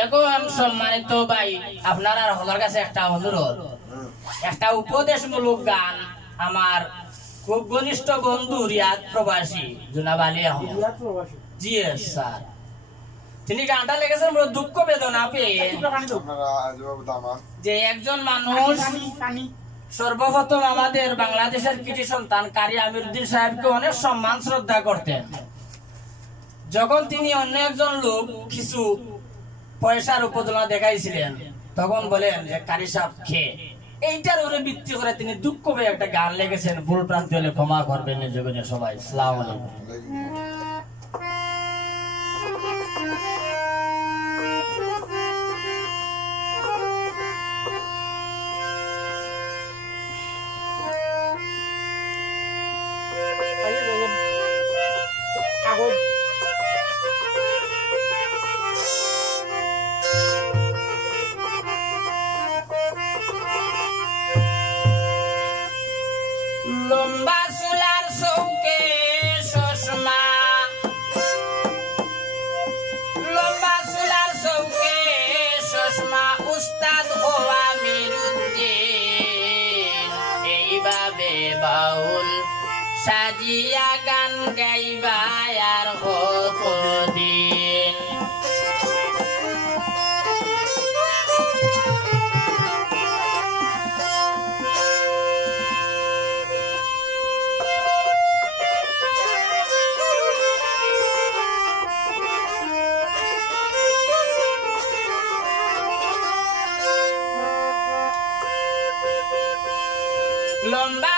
এখন সম্মানিত ভাই, আপনার আর হলার কাছে একটা অনুরোধ, একটা উপদেশমূলক গান আমার খুব ঘনিষ্ঠ বন্ধু রিয়াদ প্রবাসী জুনাব আলী আহমদ জি স্যার, তিনি গানটা লেগেছেন বড় দুঃখ বেদনা পেয়ে যে একজন মানুষ সর্বপ্রথম আমাদের বাংলাদেশের কৃতি সন্তান কারি আমিরউদ্দিন সাহেবকে অনেক সম্মান শ্রদ্ধা করতেন। যখন তিনি অন্য একজন লোক কিছু পয়সার উপযোজনা দেখাইছিলেন, তখন বলেন যে কারি সাহেব খেয়ে এইটার উপরে ভিত্তি করে তিনি দুঃখ পেয়ে একটা গান লেগেছেন। ভুল প্রান্তি হলে ক্ষমা করবেন জগনের সবাই। আসসালামু আলাইকুম। লম্বা চুলার চৌকে চশমা, লম্বা চুলার চৌকে চশমা, উস্তাদ হওয়া আমিরউদ্দিন, এইভাবে বাউল সাজিয়া গান গাইবা আর কতদিন। লম্বা